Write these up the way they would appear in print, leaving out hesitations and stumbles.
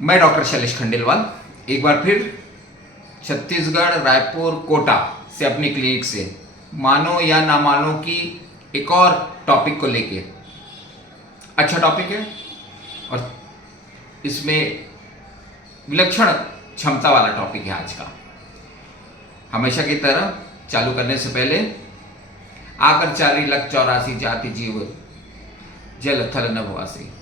मैं डॉक्टर शैलेश खंडेलवाल एक बार फिर छत्तीसगढ़ रायपुर कोटा से अपनी क्लिनिक से मानो या ना मानो की एक और टॉपिक को लेके। अच्छा टॉपिक है और इसमें विलक्षण क्षमता वाला टॉपिक है आज का। हमेशा की तरह चालू करने से पहले आकर 4,84,84 जाति जीव जल थल नभवासी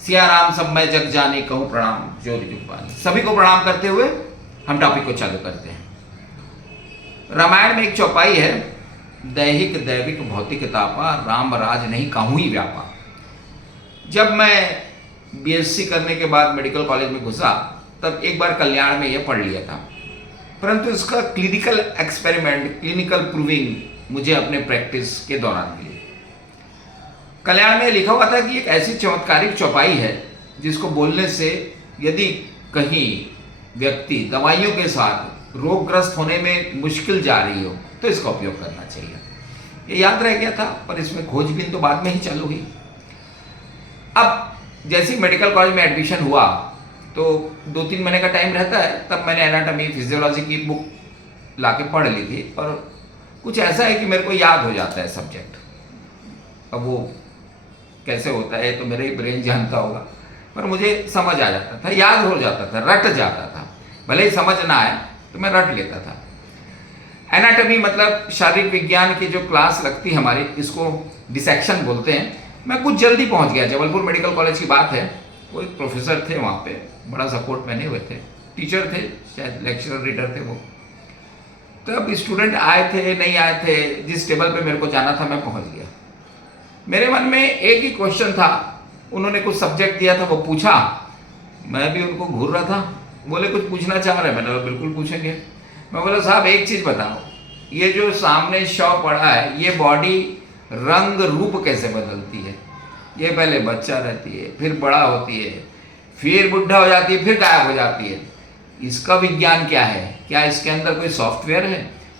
सिया राम सब मैं जग जाने कहूँ प्रणाम जोरी जुगवानी। सभी को प्रणाम करते हुए हम टॉपिक को चालू करते हैं। रामायण में एक चौपाई है, दैहिक दैविक भौतिक तापा राम राज नहीं कहूँ ही व्यापा। जब मैं बीएससी करने के बाद मेडिकल कॉलेज में घुसा तब एक बार कल्याण में यह पढ़ लिया था, परंतु इसका क्लिनिकल एक्सपेरिमेंट क्लिनिकल प्रूविंग मुझे अपने प्रैक्टिस के दौरान मिली। कल्याण में लिखा हुआ था कि एक ऐसी चमत्कारिक चौपाई है जिसको बोलने से यदि कहीं व्यक्ति दवाइयों के साथ रोगग्रस्त होने में मुश्किल जा रही हो तो इसका उपयोग करना चाहिए। ये याद रह गया था, पर इसमें खोजबीन तो बाद में ही चालू हुई। अब जैसे ही मेडिकल कॉलेज में एडमिशन हुआ तो 2-3 महीने का टाइम रहता है, तब मैंने एनाटॉमी फिजियोलॉजी की बुक लाके पढ़ ली थी और कुछ ऐसा है कि मेरे को याद हो जाता है सब्जेक्ट। अब वो कैसे होता है तो मेरा ही ब्रेन जानता होगा, पर मुझे समझ आ जाता था, याद हो जाता था, रट जाता था। भले ही समझ ना आए तो मैं रट लेता था। एनाटॉमी मतलब शारीरिक विज्ञान की जो क्लास लगती है हमारी, इसको डिसेक्शन बोलते हैं। मैं कुछ जल्दी पहुंच गया। जबलपुर मेडिकल कॉलेज की बात है, वो एक प्रोफेसर थे वहाँ पे, बड़ा सपोर्ट मैंने हुए थे, टीचर थे, शायद लेक्चरर रीडर थे वो। तब स्टूडेंट आए थे नहीं आए थे, जिस टेबल पे मेरे को जाना था मैं पहुँच गया। मेरे मन में एक ही क्वेश्चन था, उन्होंने कुछ सब्जेक्ट दिया था वो पूछा, मैं भी उनको घूर रहा था। बोले कुछ पूछना चाह रहे हैं? मैंने बोला बिल्कुल पूछेंगे। मैं बोला साहब एक चीज़ बताओ, ये जो सामने शव पड़ा है ये बॉडी रंग रूप कैसे बदलती है? ये पहले बच्चा रहती है, फिर बड़ा होती है, फिर बुढ़ा हो जाती है, फिर गायब हो जाती है। इसका विज्ञान क्या है? क्या इसके अंदर कोई सॉफ्टवेयर है?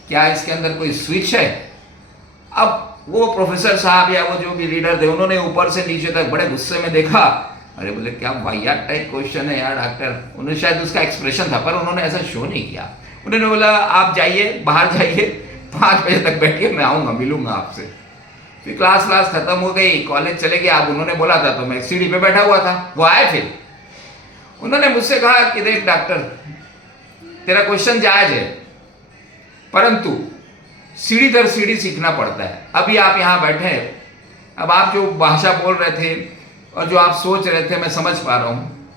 क्या इसके अंदर कोई स्विच है? अब वो प्रोफेसर साहब या वो जो भी रीडर थे, उन्होंने ऊपर से नीचे तक बड़े गुस्से में देखा। अरे बोले क्या वाहियात टाइप क्वेश्चन है यार डॉक्टर। उन्हें शायद उसका एक्सप्रेशन था, पर उन्होंने ऐसा शो नहीं किया। उन्होंने बोला आप जाइए, बाहर जाइए, 5 बजे तक बैठिए, मैं आऊँगा, मिलूंगा आपसे। फिर क्लास खत्म हो गई, कॉलेज चले गए। अब उन्होंने बोला था तो मैं सीढ़ी पे बैठा हुआ था, वो आए। फिर उन्होंने मुझसे कहा कि देख डॉक्टर, तेरा क्वेश्चन जायज है, परंतु सीढ़ी दर सीढ़ी सीखना पड़ता है। अभी आप यहाँ बैठे हैं, अब आप जो भाषा बोल रहे थे और जो आप सोच रहे थे मैं समझ पा रहा हूँ।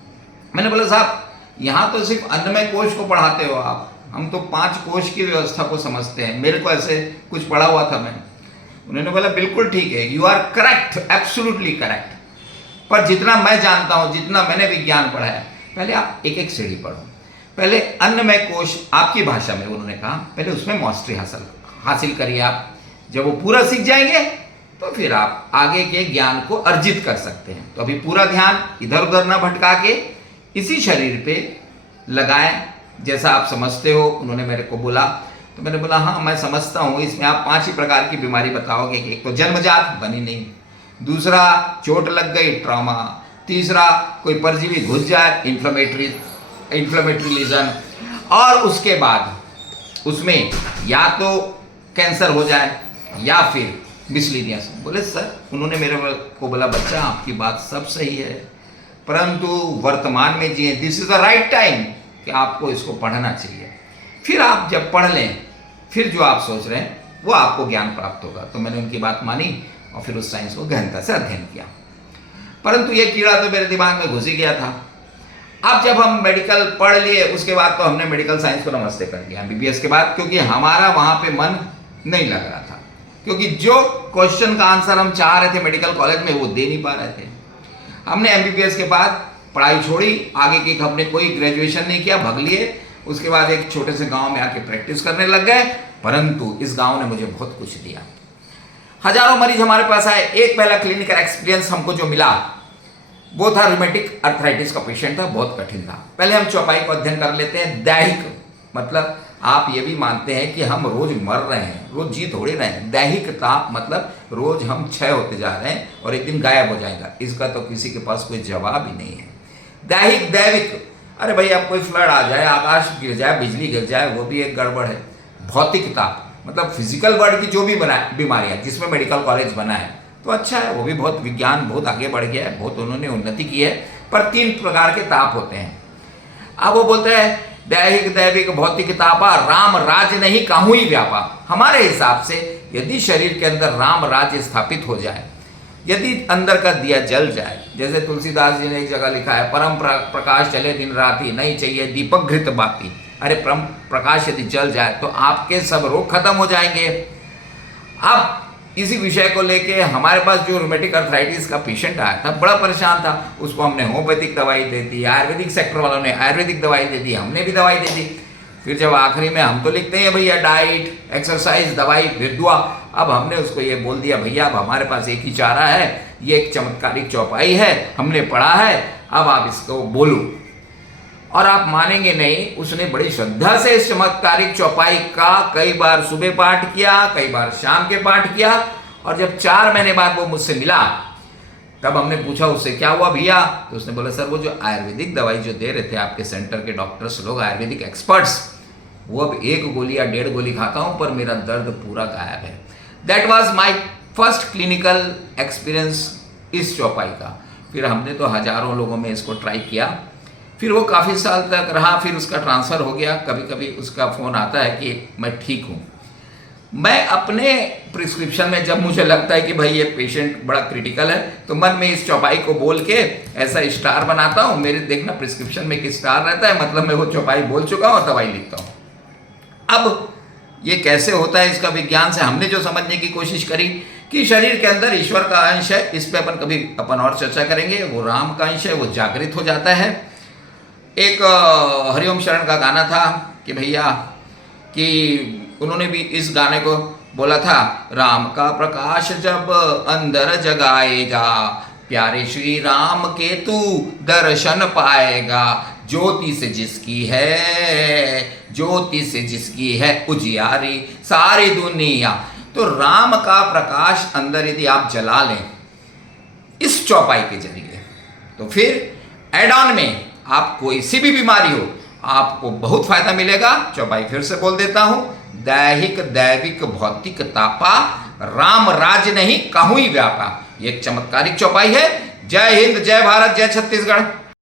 मैंने बोला साहब यहाँ तो सिर्फ अन्नमय कोश को पढ़ाते हो आप, हम तो 5 कोश की व्यवस्था को समझते हैं। मेरे को ऐसे कुछ पढ़ा हुआ था मैं। उन्होंने बोला बिल्कुल ठीक है, you are correct, absolutely correct, पर जितना मैं जानता हूँ, जितना मैंने विज्ञान पढ़ा है, पहले आप एक सीढ़ी पढ़ो। पहले अन्नमय कोश आपकी भाषा में उन्होंने कहा, पहले उसमें मास्टरी हासिल करिए आप। जब वो पूरा सीख जाएंगे तो फिर आप आगे के ज्ञान को अर्जित कर सकते हैं। तो अभी पूरा ध्यान इधर उधर ना भटका के इसी शरीर पे लगाएं जैसा आप समझते हो। उन्होंने मेरे को बोला तो मैंने बोला हाँ मैं समझता हूँ। इसमें आप 5 ही प्रकार की बीमारी बताओगे कि एक तो जन्मजात बनी नहीं, दूसरा चोट लग गई ट्रॉमा, तीसरा कोई परजीवी घुस जाए इन्फ्लेमेटरी लीजन, और उसके बाद उसमें या तो कैंसर हो जाए या फिर मिसलीनियस। बोले सर, उन्होंने मेरे को बोला बच्चा आपकी बात सब सही है, परंतु वर्तमान में जिए, this is the right time कि आपको इसको पढ़ना चाहिए। फिर आप जब पढ़ लें फिर जो आप सोच रहे हैं वो आपको ज्ञान प्राप्त होगा। तो मैंने उनकी बात मानी और फिर उस साइंस को गहनता से अध्ययन किया, परंतु ये कीड़ा तो मेरे दिमाग में घुस ही गया था। अब जब हम मेडिकल पढ़ लिए उसके बाद तो हमने मेडिकल साइंस को नमस्ते कर दिया एमबीबीएस के बाद, क्योंकि हमारा वहाँ पे मन नहीं लग रहा था, क्योंकि जो क्वेश्चन का आंसर हम चाह रहे थे मेडिकल कॉलेज में वो दे नहीं पा रहे थे। हमने एमबीबीएस के बाद पढ़ाई छोड़ी, आगे की हमने कोई ग्रेजुएशन नहीं किया, भग लिए। उसके बाद एक छोटे से गांव में आके प्रैक्टिस करने लग गए, परंतु इस गांव ने मुझे बहुत कुछ दिया। हजारों मरीज हमारे पास आए। एक पहला क्लिनिकल एक्सपीरियंस हमको जो मिला वो था रूमेटिक अर्थराइटिस का पेशेंट था, बहुत कठिन था। पहले हम चौपाई को अध्ययन कर लेते हैं। दैहिक मतलब आप ये भी मानते हैं कि हम रोज मर रहे हैं, रोज जी थोड़े रहे हैं। दैहिक ताप मतलब रोज हम क्षय होते जा रहे हैं और एक दिन गायब हो जाएगा। इसका तो किसी के पास कोई जवाब ही नहीं है। दैहिक दैविक, अरे भाई अब कोई फ्लड आ जाए, आकाश गिर जाए, बिजली गिर जाए, वो भी एक गड़बड़ है। भौतिकता मतलब फिजिकल वर्ल्ड की जो भी बीमारियां जिसमें मेडिकल कॉलेज बना है तो अच्छा है, वो भी बहुत विज्ञान बहुत आगे बढ़ गया है, बहुत उन्होंने उन्नति की है। पर 3 प्रकार के ताप होते हैं। अब वो बोलते हैं दैहिक दैविक भौतिक तापा राम राज नहीं काहू ही व्यापा। हमारे हिसाब से यदि शरीर के अंदर राम राज्य स्थापित हो जाए, यदि अंदर का दिया जल जाए, जैसे तुलसीदास जी ने एक जगह लिखा है परम प्रकाश चले दिन राति नहीं चाहिए दीपक घृत बाती। अरे परम प्रकाश यदि जल जाए तो आपके सब रोग खत्म हो जाएंगे। अब इसी विषय को लेके हमारे पास जो रोमेटिक अर्थराइटिस का पेशेंट आया था, बड़ा परेशान था, उसको हमने होम्योपैथिक दवाई दे दी, आयुर्वेदिक सेक्टर वालों ने आयुर्वेदिक दवाई दे दी, हमने भी दवाई दे दी। फिर जब आखिरी में हम तो लिखते हैं भैया डाइट एक्सरसाइज दवाई फिर दुआ, अब हमने उसको ये बोल दिया भैया अब हमारे पास एक ही चारा है, ये एक चमत्कारिक चौपाई है, हमने पढ़ा है, अब आप इसको बोलो। और आप मानेंगे नहीं, उसने बड़ी श्रद्धा से इस चमत्कारिक चौपाई का कई बार सुबह पाठ किया, कई बार शाम के पाठ किया। और जब 4 महीने बाद वो मुझसे मिला तब हमने पूछा उससे क्या हुआ भैया, तो उसने बोला सर वो जो आयुर्वेदिक दवाई जो दे रहे थे आपके सेंटर के डॉक्टर्स लोग, आयुर्वेदिक एक्सपर्ट्स, वो अब 1 गोली या 1.5 गोली खाता हूं पर मेरा दर्द पूरा गायब है। That was my first clinical experience इस चौपाई का। फिर हमने तो हजारों लोगों में इसको ट्राई किया, फिर वो काफ़ी साल तक रहा, फिर उसका ट्रांसफ़र हो गया। कभी कभी उसका फ़ोन आता है कि मैं ठीक हूँ। मैं अपने प्रिस्क्रिप्शन में जब मुझे लगता है कि भाई ये पेशेंट बड़ा क्रिटिकल है तो मन में इस चौपाई को बोल के ऐसा स्टार बनाता हूँ। मेरे देखना प्रिस्क्रिप्शन में एक स्टार रहता है, मतलब मैं वो चौपाई बोल चुका हूँ और दवाई लिखता हूँ। अब ये कैसे होता है, इसका विज्ञान से हमने जो समझने की कोशिश करी कि शरीर के अंदर ईश्वर का अंश है, इस पर अपन और चर्चा करेंगे। वो राम का अंश है, वो जागृत हो जाता है। एक हरिओम शरण का गाना था कि भैया कि उन्होंने भी इस गाने को बोला था, राम का प्रकाश जब अंदर जगाएगा प्यारे श्री राम के तू दर्शन पाएगा। ज्योति से जिसकी है, ज्योति से जिसकी है उजियारी सारी दुनिया। तो राम का प्रकाश अंदर यदि आप जला लें इस चौपाई के जरिए तो फिर एड ऑन में आप कोई सी भी बीमारी हो आपको बहुत फायदा मिलेगा। चौपाई फिर से बोल देता हूं, दैहिक दैविक भौतिक तापा राम राज नहीं काहू ही व्यापा। ये एक चमत्कारिक चौपाई है। जय हिंद, जय भारत, जय छत्तीसगढ़।